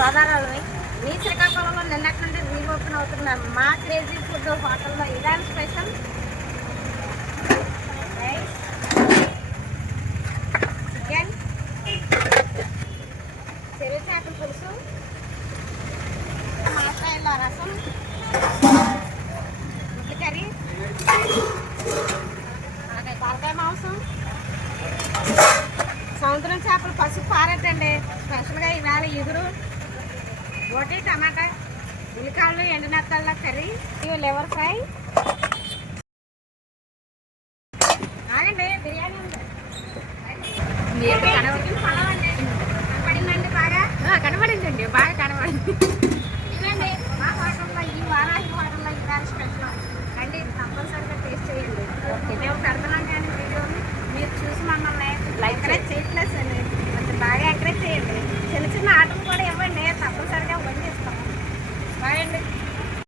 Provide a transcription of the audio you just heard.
గోదావరి మీ శ్రీకాకుళంలో నిన్నటి నుండి రీఓపెన్ అవుతున్న మా క్రేజీ ఫుడ్ హోటల్లో ఇరాన్ స్పెషల్ చికెన్, చెరువు చేపల పులుసు, మామిడికాయల రసం, గుడ్లు కర్రీ, తలకాయ మాంసం, సముద్రం చేపలు పసుపు పారటండి. స్పెషల్గా ఈవేళ ఎగురు, ఒకటి టమాటా, ఉల్లికాయలు, ఎండునత్తళ్ళ కర్రీ, లివర్ ఫ్రై. కాదండి బిర్యానీ ఉంది. కనపడిందండి, బాగా కనపడిందండి, బాగా కనపడింది. ఇదండి మా హోటల్లో, ఈ వారాహి హోటల్లో ఈవేళ స్పెషల్. రండి, కంపల్సరీగా టేస్ట్ చేయండి.